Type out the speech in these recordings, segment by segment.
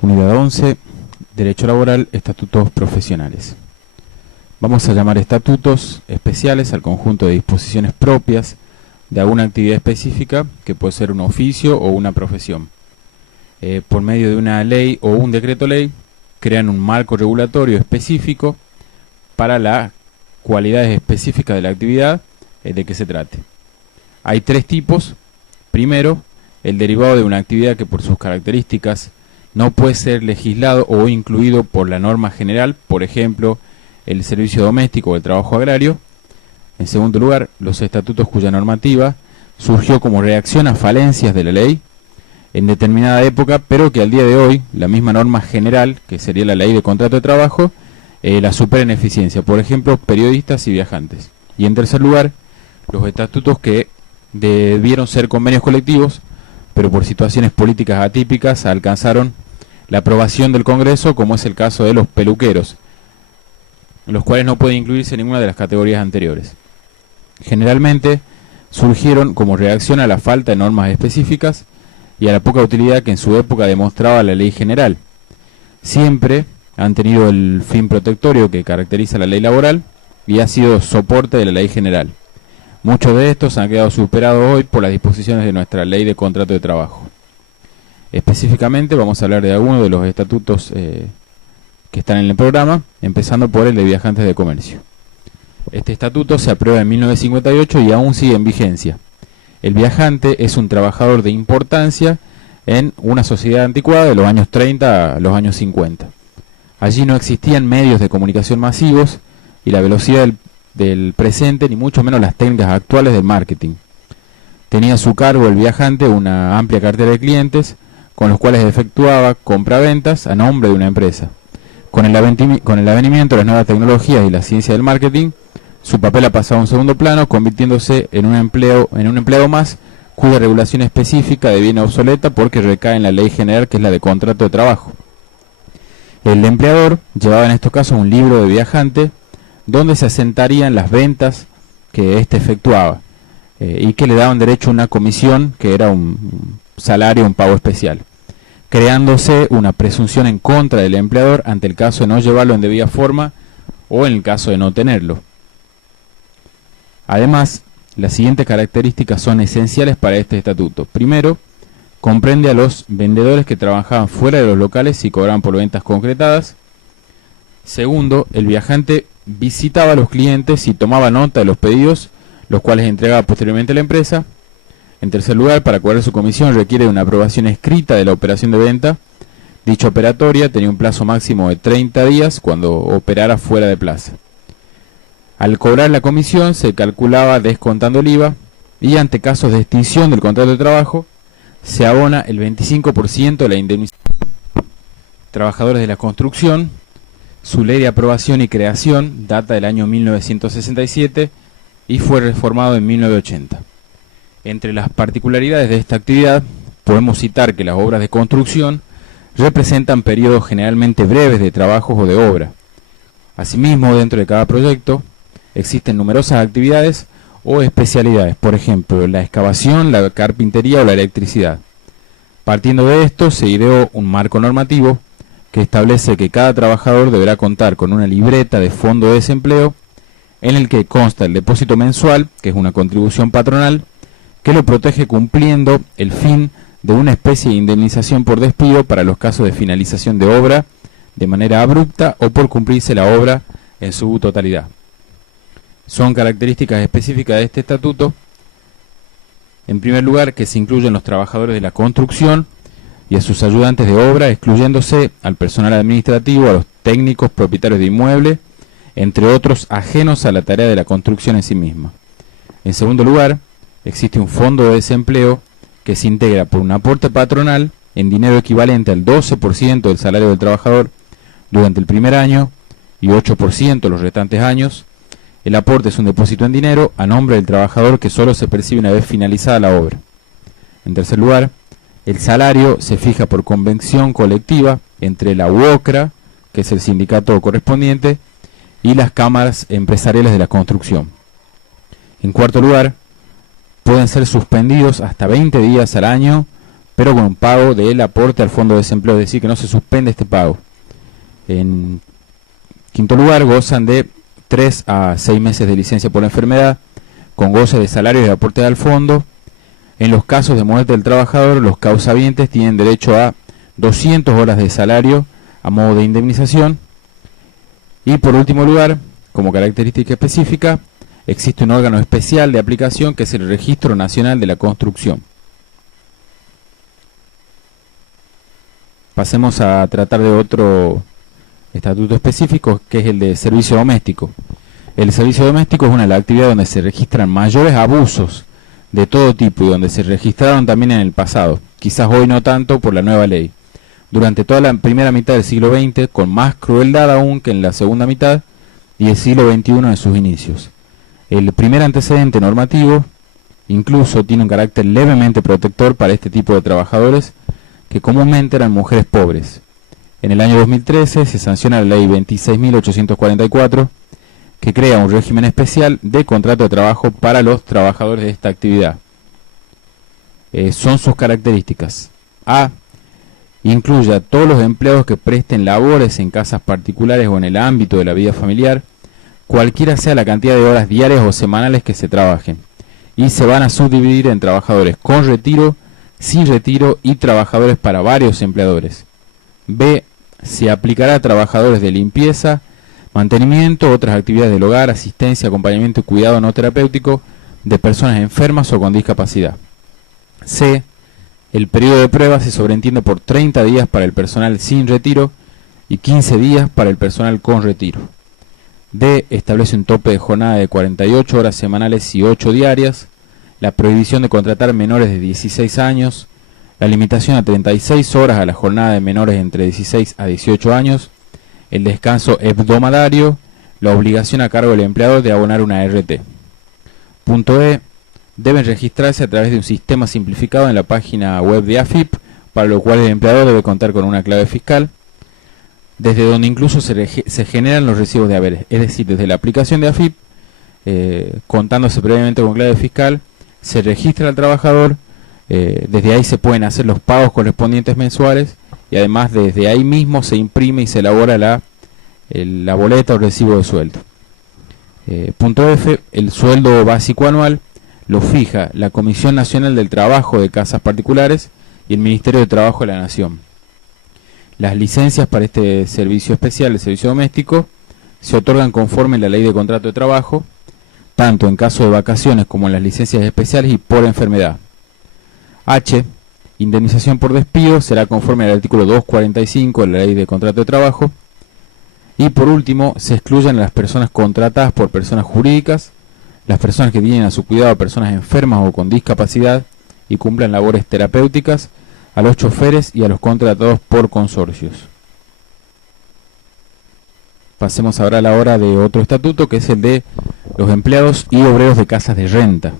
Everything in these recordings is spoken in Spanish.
Unidad 11, Derecho Laboral, Estatutos Profesionales. Vamos a llamar estatutos especiales al conjunto de disposiciones propias de alguna actividad específica, que puede ser un oficio o una profesión. Por medio de una ley o un decreto ley, crean un marco regulatorio específico para las cualidades específicas de la actividad de que se trate. Hay tres tipos. Primero, el derivado de una actividad que por sus características no puede ser legislado o incluido por la norma general, por ejemplo, el servicio doméstico o el trabajo agrario. En segundo lugar, los estatutos cuya normativa surgió como reacción a falencias de la ley en determinada época, pero que al día de hoy la misma norma general, que sería la ley de contrato de trabajo, la supera en eficiencia, por ejemplo, periodistas y viajantes. Y en tercer lugar, los estatutos que debieron ser convenios colectivos, pero por situaciones políticas atípicas alcanzaron la aprobación del Congreso, como es el caso de los peluqueros, los cuales no pueden incluirse en ninguna de las categorías anteriores. Generalmente surgieron como reacción a la falta de normas específicas y a la poca utilidad que en su época demostraba la ley general. Siempre han tenido el fin protectorio que caracteriza la ley laboral y ha sido soporte de la ley general. Muchos de estos han quedado superados hoy por las disposiciones de nuestra ley de contrato de trabajo. Específicamente vamos a hablar de algunos de los estatutos que están en el programa, empezando por el de viajantes de comercio. Este estatuto se aprueba en 1958 y aún sigue en vigencia. El viajante es un trabajador de importancia en una sociedad anticuada de los años 30 a los años 50. Allí no existían medios de comunicación masivos y la velocidad del presente, ni mucho menos las técnicas actuales del marketing. Tenía a su cargo el viajante una amplia cartera de clientes con los cuales efectuaba compraventas a nombre de una empresa. Con el avenimiento de las nuevas tecnologías y la ciencia del marketing, su papel ha pasado a un segundo plano, convirtiéndose en un empleado más, cuya regulación específica deviene obsoleta porque recae en la ley general, que es la de contrato de trabajo. El empleador llevaba en estos casos un libro de viajante, donde se asentarían las ventas que éste efectuaba, y que le daban derecho a una comisión, que era un salario, un pago especial, creándose una presunción en contra del empleador ante el caso de no llevarlo en debida forma o en el caso de no tenerlo. Además, las siguientes características son esenciales para este estatuto. Primero, comprende a los vendedores que trabajaban fuera de los locales y cobraban por ventas concretadas. Segundo, el viajante visitaba a los clientes y tomaba nota de los pedidos, los cuales entregaba posteriormente a la empresa. En tercer lugar, para cobrar su comisión requiere de una aprobación escrita de la operación de venta. Dicha operatoria tenía un plazo máximo de 30 días cuando operara fuera de plaza. Al cobrar la comisión se calculaba descontando el IVA, y ante casos de extinción del contrato de trabajo se abona el 25% de la indemnización. Trabajadores de la construcción. Su ley de aprobación y creación data del año 1967 y fue reformado en 1980. Entre las particularidades de esta actividad podemos citar que las obras de construcción representan periodos generalmente breves de trabajos o de obra. Asimismo, dentro de cada proyecto existen numerosas actividades o especialidades, por ejemplo, la excavación, la carpintería o la electricidad. Partiendo de esto, se ideó un marco normativo que establece que cada trabajador deberá contar con una libreta de fondo de desempleo en el que consta el depósito mensual, que es una contribución patronal, que lo protege cumpliendo el fin de una especie de indemnización por despido para los casos de finalización de obra de manera abrupta o por cumplirse la obra en su totalidad. Son características específicas de este estatuto, en primer lugar, que se incluyen los trabajadores de la construcción y a sus ayudantes de obra, excluyéndose al personal administrativo, a los técnicos, propietarios de inmueble, entre otros ajenos a la tarea de la construcción en sí misma. En segundo lugar, existe un fondo de desempleo que se integra por un aporte patronal en dinero equivalente al 12% del salario del trabajador durante el primer año y 8% los restantes años. El aporte es un depósito en dinero a nombre del trabajador que solo se percibe una vez finalizada la obra. En tercer lugar, el salario se fija por convención colectiva entre la UOCRA, que es el sindicato correspondiente, y las cámaras empresariales de la construcción. En cuarto lugar, pueden ser suspendidos hasta 20 días al año pero con un pago del aporte al fondo de desempleo, es decir, que no se suspende este pago. En quinto lugar, gozan de 3 a 6 meses de licencia por enfermedad, con goce de salarios y de aporte al fondo. En los casos de muerte del trabajador, los causavientes tienen derecho a 200 horas de salario a modo de indemnización. Y por último lugar, como característica específica, existe un órgano especial de aplicación que es el Registro Nacional de la Construcción. Pasemos a tratar de otro estatuto específico, que es el de servicio doméstico. El servicio doméstico es una de las actividades donde se registran mayores abusos de todo tipo y donde se registraron también en el pasado, quizás hoy no tanto por la nueva ley. Durante toda la primera mitad del siglo XX, con más crueldad aún que en la segunda mitad, y el siglo XXI en sus inicios. El primer antecedente normativo incluso tiene un carácter levemente protector para este tipo de trabajadores, que comúnmente eran mujeres pobres. En el año 2013 se sanciona la ley 26.844, que crea un régimen especial de contrato de trabajo para los trabajadores de esta actividad. Son sus características. A. Incluye a todos los empleados que presten labores en casas particulares o en el ámbito de la vida familiar, cualquiera sea la cantidad de horas diarias o semanales que se trabajen, y se van a subdividir en trabajadores con retiro, sin retiro y trabajadores para varios empleadores. B. Se aplicará a trabajadores de limpieza, mantenimiento, otras actividades del hogar, asistencia, acompañamiento y cuidado no terapéutico de personas enfermas o con discapacidad. C. El periodo de prueba se sobreentiende por 30 días para el personal sin retiro y 15 días para el personal con retiro. D. Establece un tope de jornada de 48 horas semanales y 8 diarias, la prohibición de contratar menores de 16 años, la limitación a 36 horas a la jornada de menores entre 16 a 18 años, el descanso hebdomadario, la obligación a cargo del empleador de abonar una RT. Punto E. Deben registrarse a través de un sistema simplificado en la página web de AFIP, para lo cual el empleador debe contar con una clave fiscal, desde donde incluso se generan los recibos de haberes, es decir, desde la aplicación de AFIP, contándose previamente con clave fiscal, se registra al trabajador, desde ahí se pueden hacer los pagos correspondientes mensuales, y además desde ahí mismo se imprime y se elabora la boleta o recibo de sueldo. Punto F. El sueldo básico anual lo fija la Comisión Nacional del Trabajo de Casas Particulares y el Ministerio de Trabajo de la Nación. Las licencias para este servicio especial, el servicio doméstico, se otorgan conforme a la Ley de Contrato de Trabajo, tanto en caso de vacaciones como en las licencias especiales y por enfermedad. H. Indemnización por despido será conforme al artículo 245 de la Ley de Contrato de Trabajo. Y por último, se excluyen a las personas contratadas por personas jurídicas, las personas que tienen a su cuidado a personas enfermas o con discapacidad y cumplan labores terapéuticas, a los choferes y a los contratados por consorcios. Pasemos ahora a la hora de otro estatuto, que es el de los empleados y obreros de casas de renta.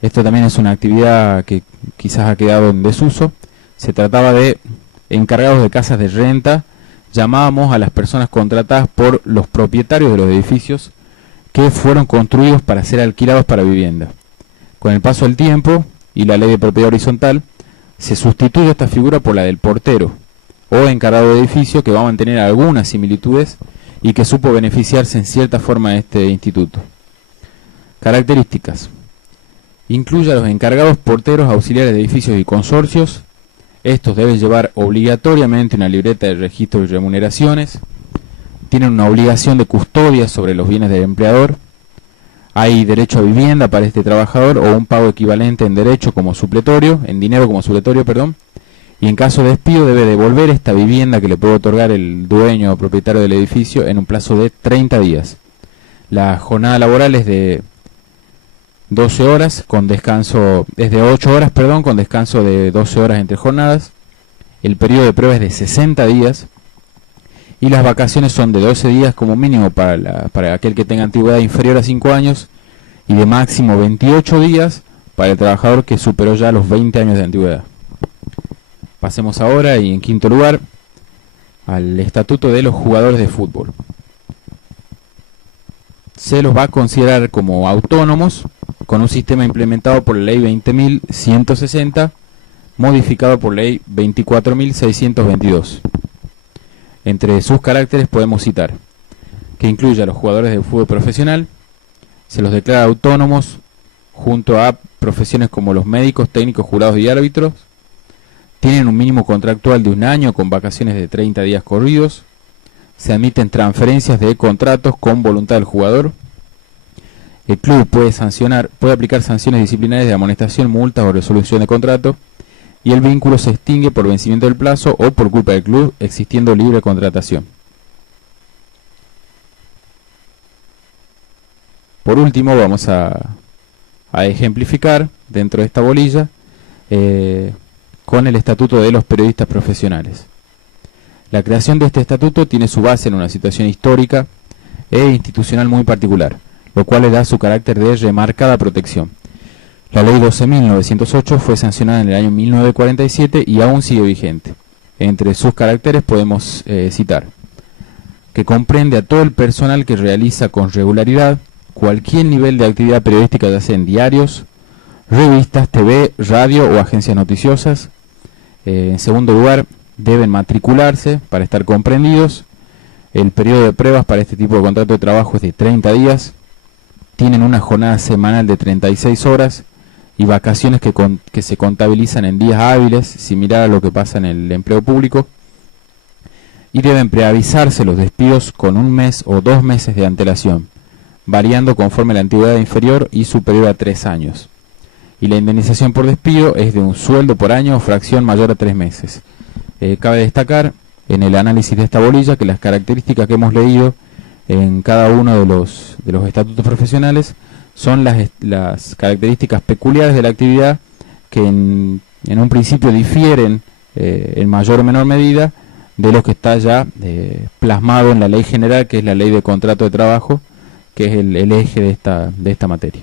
Esto también es una actividad que quizás ha quedado en desuso. Se trataba de encargados de casas de renta. Llamábamos a las personas contratadas por los propietarios de los edificios que fueron construidos para ser alquilados para vivienda. Con el paso del tiempo y la ley de propiedad horizontal, se sustituye esta figura por la del portero o encargado de edificio, que va a mantener algunas similitudes y que supo beneficiarse en cierta forma de este instituto. Características. Incluye a los encargados porteros auxiliares de edificios y consorcios. Estos deben llevar obligatoriamente una libreta de registro y remuneraciones. Tienen una obligación de custodia sobre los bienes del empleador. Hay derecho a vivienda para este trabajador o un pago equivalente en derecho como supletorio, en dinero como supletorio, perdón. Y en caso de despido debe devolver esta vivienda que le puede otorgar el dueño o propietario del edificio en un plazo de 30 días. La jornada laboral es de 12 horas con descanso, es de 8 horas, perdón, con descanso de 12 horas entre jornadas. El periodo de prueba es de 60 días. Y las vacaciones son de 12 días como mínimo para aquel que tenga antigüedad inferior a 5 años y de máximo 28 días para el trabajador que superó ya los 20 años de antigüedad. Pasemos ahora, y en quinto lugar, al estatuto de los jugadores de fútbol. Se los va a considerar como autónomos con un sistema implementado por la ley 20.160 modificado por ley 24.622. Entre sus caracteres podemos citar que incluye a los jugadores de fútbol profesional, se los declara autónomos junto a profesiones como los médicos, técnicos, jurados y árbitros, tienen un mínimo contractual de 1 año con vacaciones de 30 días corridos, se admiten transferencias de contratos con voluntad del jugador, el club puede aplicar sanciones disciplinarias de amonestación, multas o resolución de contrato, y el vínculo se extingue por vencimiento del plazo o por culpa del club, existiendo libre contratación. Por último, vamos a ejemplificar dentro de esta bolilla con el Estatuto de los Periodistas Profesionales. La creación de este estatuto tiene su base en una situación histórica e institucional muy particular, lo cual le da su carácter de remarcada protección. La Ley 12.908 fue sancionada en el año 1947 y aún sigue vigente. Entre sus caracteres podemos citar que comprende a todo el personal que realiza con regularidad cualquier nivel de actividad periodística, ya sea en diarios, revistas, TV, radio o agencias noticiosas. En segundo lugar, deben matricularse para estar comprendidos. El periodo de pruebas para este tipo de contrato de trabajo es de 30 días. Tienen una jornada semanal de 36 horas y vacaciones que se contabilizan en días hábiles, similar a lo que pasa en el empleo público. Y deben preavisarse los despidos con 1 mes o 2 meses de antelación, variando conforme la antigüedad inferior y superior a 3 años. Y la indemnización por despido es de un sueldo por año o fracción mayor a 3 meses. Cabe destacar en el análisis de esta bolilla que las características que hemos leído en cada uno de los estatutos profesionales son las características peculiares de la actividad que en un principio difieren en mayor o menor medida de lo que está ya plasmado en la ley general, que es la ley de contrato de trabajo, que es el eje de esta materia.